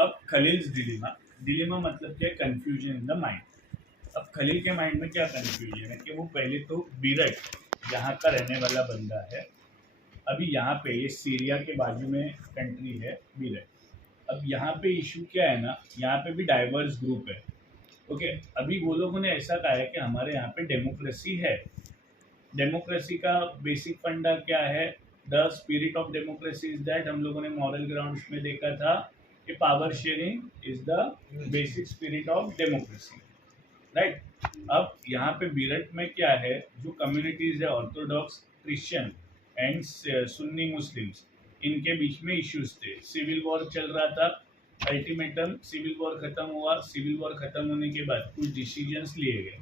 अब Khalil's dilemma, dilemma मतलब क्या, कंफ्यूजन इन द माइंड। अब खलील के माइंड में क्या कंफ्यूजन है कि वो पहले तो बीरट यहाँ का रहने वाला बंदा है, अभी यहाँ पे ये सीरिया के बाजू में कंट्री है बीरट। अब यहाँ पे इशू क्या है ना, यहाँ पे भी डाइवर्स ग्रुप है। ओके, अभी वो लोगों ने ऐसा कहा है कि हमारे यहाँ पे डेमोक्रेसी है। डेमोक्रेसी का बेसिक फंडा क्या है, the spirit of democracy is that, हम लोगों ने मॉरल ग्राउंड्स में देखा था कि power sharing is the basic spirit of democracy, right. अब यहाँ पे बीरट में क्या है, जो कम्युनिटीज है Orthodox Christian and Sunni Muslims, इनके बीच में इश्यूज थे, सिविल वॉर चल रहा था। अल्टीमेटम सिविल वॉर खत्म हुआ, सिविल वॉर खत्म होने के बाद कुछ डिसीजंस लिए गए।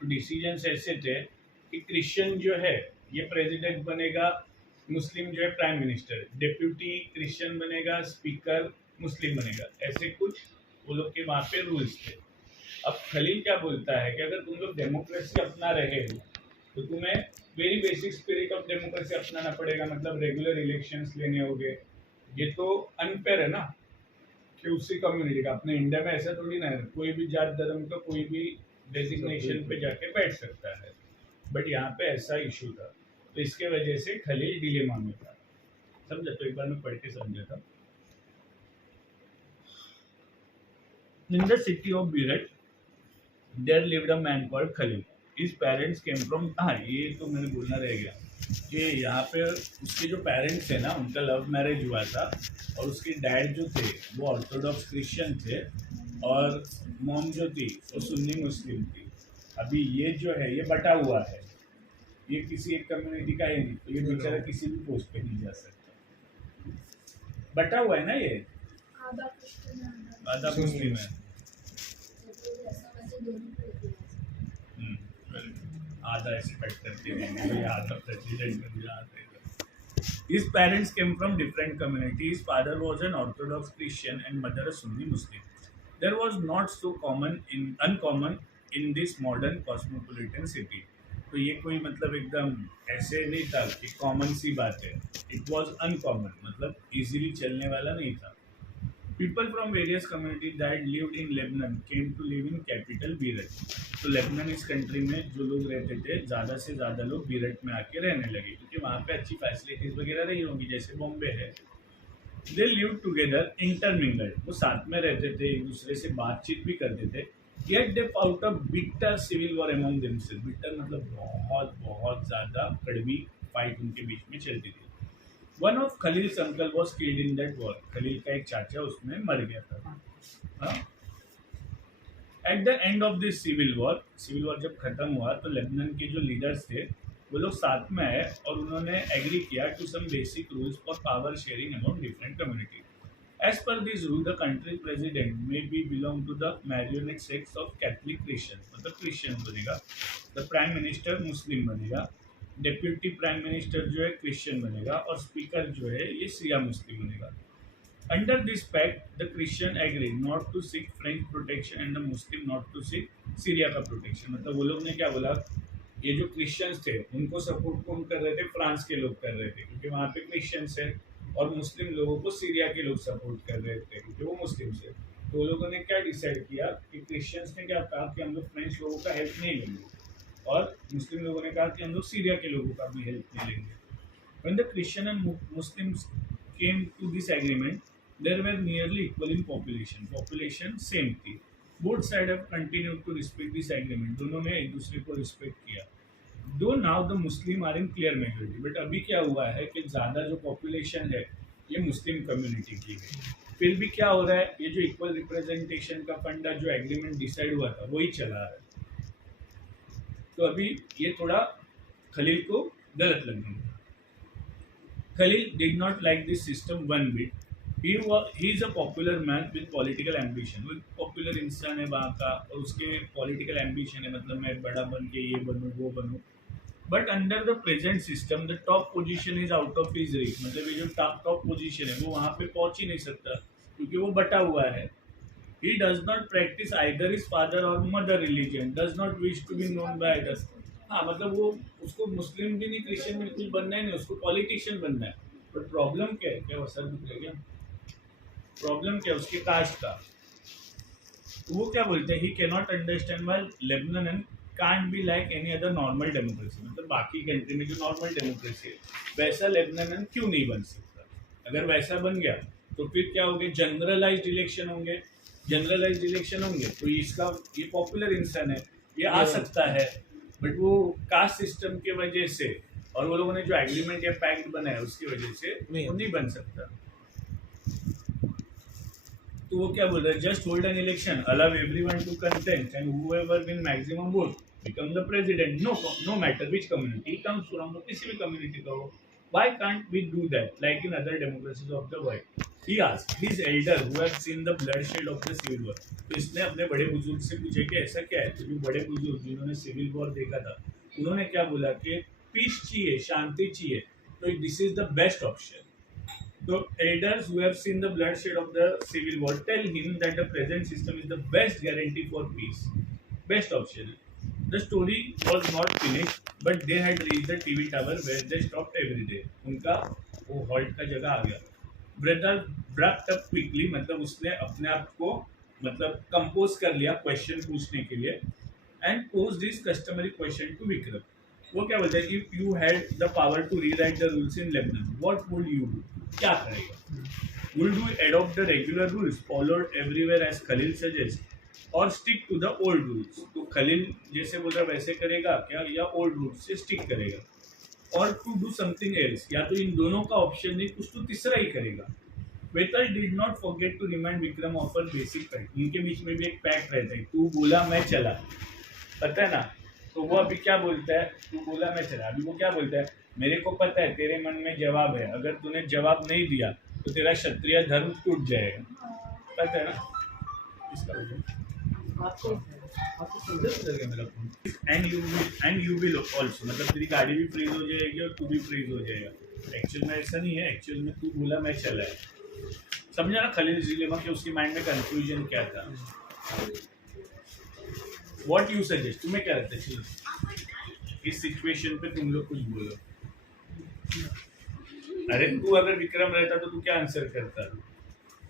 तो डिसीजंस ऐसे थे कि क्रिश्चियन जो है ये प्रेसिडेंट बनेगा, मुस्लिम जो है प्राइम मिनिस्टर, डेप्यूटी क्रिश्चियन बनेगा, स्पीकर मुस्लिम बनेगा, ऐसे कुछ वो लोग के वहाँ पे रूल्स थे। अब खलील क्या बोलता है कि अगर तुम लोग डेमोक्रेसी अपना रहे हो तो तुम्हें very basic spirit of democracy अपनाना पड़ेगा, मतलब रेगुलर इलेक्शंस लेने होंगे। ये तो अनफेयर है ना कि उसी कम्युनिटी का, अपने इंडिया में ऐसा थोड़ी ना है कोई भी जात धर्म का कोई भी डेजिग्नेशन पे जाके बैठ सकता है, बट यहाँ पे ऐसा इशू था। तो इसके वजह से खलील डिलेमा में था। समझा? तो एक बार मैं पढ़ के समझा था। In the city of Beirut there lived a man called Khalil. His parents came from, हाँ ये तो मैंने बोलना रह गया कि यहाँ पे उसके जो पेरेंट्स थे ना, उनका लव मैरिज हुआ था और उसके डैड जो थे वो ऑर्थोडॉक्स क्रिश्चियन थे और मॉम जो थी वो सुन्नी मुस्लिम थी। अभी ये जो है ये बटा हुआ है, ये किसी एक कम्युनिटी का ही नहीं, तो ये बेचारा किसी भी पोस्ट पे नहीं जा सकता। बटा हुआ है ना ये, आधा मुस्लिम है। आधा एक्सपेक्ट करते हैं आधा प्रेसिडेंट बन जाते हैं। His parents came from different communities. Father was an Orthodox Christian and mother a Sunni Muslim. There was not so uncommon in this modern cosmopolitan city. तो ये कोई मतलब एकदम ऐसे नहीं था कि कॉमन सी बात है, इट वॉज अनकॉमन, मतलब इजीली चलने वाला नहीं था। People from various communities that lived in Lebanon came to live in capital Beirut. तो लेबनान इस कंट्री में जो लोग रहते थे, ज़्यादा से ज़्यादा लोग बीरट में आके रहने लगे क्योंकि वहाँ पे अच्छी फैसिलिटीज़ वगैरह रही होंगी, जैसे बॉम्बे है। दे लिव टुगेदर इंटरमिंगल्ड, वो साथ में रहते थे, एक दूसरे से बातचीत भी करते थे। Yet they fought a bitter civil war among themselves. Bitter मतलब बहुत बहुत ज़्यादा कड़वी फाइट उनके बीच में चलती थी। One of Khalil's uncle was killed in that war. Khalil का एक चाचा उसमें मर गया था। At the end of this civil war जब खत्म हुआ तो लेबनान के जो लीडर्स थे वो लोग साथ में आए और उन्होंने एग्री किया to some basic rules for power sharing among different community. As per this rule the country president may be belong to the Maronite sects of Catholic Christian, मतलब क्रिश्चियन बनेगा, द प्राइम मिनिस्टर मुस्लिम बनेगा, deputy prime minister जो है Christian बनेगा और speaker जो है ये सिया मुस्लिम बनेगा। Under this pact the Christian agree not to seek French protection and the Muslim not to seek Syria का प्रोटेक्शन। मतलब वो लोग ने क्या बोला, ये जो क्रिश्चियंस थे उनको सपोर्ट कौन कर रहे थे, फ्रांस के लोग कर रहे थे क्योंकि वहाँ पे क्रिश्चियंस है, और मुस्लिम लोगों को सीरिया के लोग सपोर्ट कर रहे थे क्योंकि वो मुस्लिम है। तो वो लोगों ने क्या डिसाइड किया कि क्रिश्चियंस ने क्या कहा कि हम लोग फ्रेंच लोगों का हेल्प नहीं लेंगे और मुस्लिम लोगों ने कहा कि हम लोग सीरिया के लोगों का भी हेल्प नहीं लेंगे। When the Christian and Muslims came to this agreement, there were nearly equal in population. Population same थी. Both sides have continued to respect this agreement. दोनों ने एक दूसरे को रिस्पेक्ट किया। Though now the Muslim are in clear majority, but अभी क्या हुआ है कि ज़्यादा जो पॉपुलेशन है ये मुस्लिम कम्युनिटी की है। फिर भी क्या हो रहा है, ये जो इक्वल रिप्रेजेंटेशन का फंडा जो एग्रीमेंट डिसाइड हुआ था वही चला रहा है। तो अभी ये थोड़ा खलील को गलत लगने लगा। Khalil did not like this system one bit. He is a popular man with political ambition. वो पॉपुलर इंसान है वहाँ का और उसके पॉलिटिकल एम्बिशन है, मतलब मैं बड़ा बन के ये बनूँ वो बनूँ। But under the present system the top position is out of his reach. मतलब ये जो टॉप पोजीशन है वो वहाँ पे पहुँच ही नहीं सकता क्योंकि वो बटा हुआ है। He does not practice either his father or mother religion, does not wish to be known by others. हाँ मतलब वो उसको मुस्लिम भी नहीं क्रिश्चियन भी कुछ बनना है नहीं, उसको पॉलिटिशियन बनना है। बट प्रॉब्लम क्या है, क्या वो सर दुख रह गया? प्रॉब्लम क्या उसके कास्ट का, तो वो क्या बोलते हैं, he can not understand why Lebanon can't be like any other normal democracy, मतलब बाकी कंट्री में जो नॉर्मल डेमोक्रेसी है वैसा लेबनान क्यों नहीं बन सकता। अगर वैसा बन गया तो फिर क्या होंगे, जनरलाइज्ड इलेक्शन होंगे, जनरलाइज्ड इलेक्शन होंगे तो इसका ये पॉपुलर इंसान है, ये आ सकता है, बट वो कास्ट सिस्टम के वजह से और वो लोगों ने जो एग्रीमेंट या पैक्ट बनाया उसकी वजह से वो नहीं बन सकता। तो वो क्या बोल रहा है, just hold an election, allow everyone to contest and whoever win maximum vote become the president, no matter which community comes from, वो किसी भी कम्युनिटी का हो। Why can't we do that like in other democracies of the world. He asked his elder who have seen the bloodshed of the civil war. तो इसने अपने बड़े बुजुर्ग से पूछा कि ऐसा क्या है, तो जो बड़े बुजुर्ग जिन्होंने सिविल वॉर देखा था उन्होंने क्या बोला कि पीस चाहिए, शांति चाहिए, तो this is the best option. The elders who have seen the bloodshed of the civil war tell him that the present system is the best guarantee for peace. Best option. The story was not finished, but they had reached the TV tower where they stopped every day. उनका वो halt का जगह आ गया। Brother wrapped up quickly, मतलब उसने अपने आप को मतलब कंपोज कर लिया क्वेश्चन पूछने के लिए, and posed this customary question to Vikram. वो क्या बोलते हैं, if you had the power to rewrite the rules in Lebanon what would you do, क्या करेगा। Would you adopt the regular rules followed everywhere as Khalil suggest और stick to the old rules, तो Khalil जैसे बोल रहा वैसे करेगा क्या, या ओल्ड रूल्स से स्टिक करेगा, और टू डू समथिंग एल्स, या तो इन दोनों का ऑप्शन नहीं कुछ तो तीसरा ही करेगा। Vetal did not forget to remind Vikram of a basic fact, इनके बीच में भी एक फैक्ट रहता है, तू बोला मैं चला, पता है ना। तो वो अभी क्या बोलता है, तू बोला मैं चला, अभी वो क्या बोलता है, मेरे को पता है तेरे मन में जवाब है, अगर तूने जवाब नहीं दिया तो तेरा क्षत्रिय धर्म टूट जाएगा, पता है ना। इसका मेरा phone and you will also, मतलब तेरी गाड़ी भी फ्रीज हो जाएगी और तू भी फ्रीज हो जाएगा। एक्चुअल में ऐसा नहीं है, एक्चुअल में तू बोला मैं चला है, समझा ना। खलील जिलेमा कि उसके माइंड में कंफ्यूजन क्या था। What you suggest, तुम्हें क्या लगता है, चलो इस सिचुएशन पे तुम लोग कुछ बोलो। अरे तू अगर विक्रम रहता तो तू क्या आंसर करता,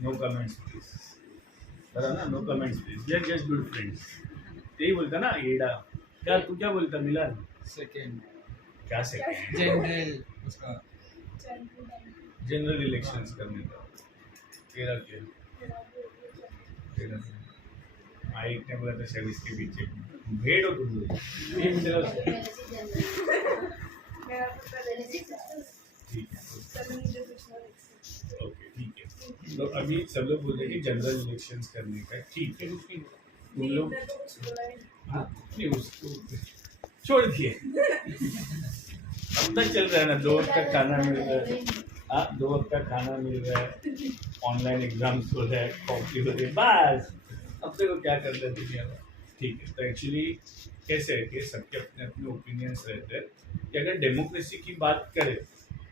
नो कमेंट्स प्लीज, बता ना, no comments please, we are just good friends, यही बोलता ना एडा। क्या तू क्या बोलता मिलन, सेकंड क्या सेकंड, जनरल उसका जनरल इलेक्शंस करने का, तेरा क्या, तेरा माइक ने बोला था शायद इसके पीछे भेड़ हो तुम लोग, ये चलो ठीक है, ओके ठीक है। तो अभी सब लोग बोल रहे हैं कि जनरल इलेक्शंस करने का, ठीक है तुम लोग, हाँ नहीं उसको छोड़ दिए, अब तक चल रहा है ना, 2 वक्त का खाना मिल रहा है, हाँ 2 वक्त का खाना मिल रहा है, ऑनलाइन एग्जाम्स हो रहा है, कॉपी हो रही है, बस अब देखो क्या कर रहे हैं दुनिया में। ठीक है, तो एक्चुअली कैसे है कि सबके अपने अपने ओपिनियंस रहते हैं कि अगर डेमोक्रेसी की बात करें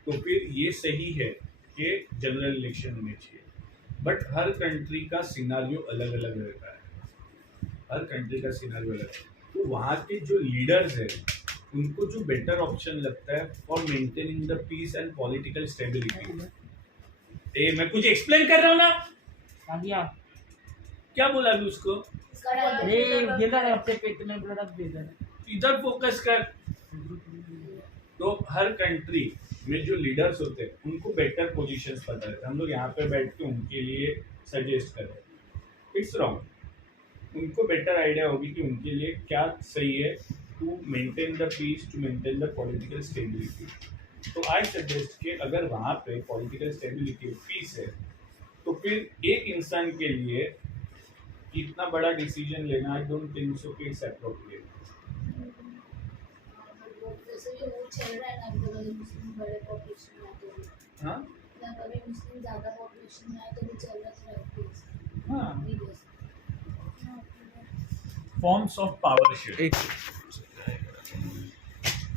तो फिर ये सही है कि जनरल इलेक्शन होने चाहिए, बट हर कंट्री का सिनारियो अलग अलग रहता है, हर कंट्री का सिनारियो अलग है, तो वहाँ के जो लीडर्स हैं उनको जो बेटर ऑप्शन लगता है for maintaining the peace and political stability. मैं कुछ एक्सप्लेन कर रहा हूँ ना, क्या बोला अभी उसको, इधर फोकस कर। तो हर कंट्री में जो लीडर्स होते हैं उनको बेटर पोजीशंस पता रहता है, हम लोग यहाँ पे बैठ के उनके लिए सजेस्ट करें, इट्स रॉन्ग। उनको बेटर आइडिया होगी कि उनके लिए क्या सही है to maintain the peace, to maintain the political stability. तो आई सजेस्ट कि अगर वहाँ पे पॉलिटिकल स्टेबिलिटी पीस है तो फिर एक इंसान के लिए इतना बड़ा डिसीजन लेना, आई डोंट थिंक सो कि इट्स एप्रोप्रिएट। हाँ हाँ, फॉर्म्स ऑफ पावर शिफ्ट।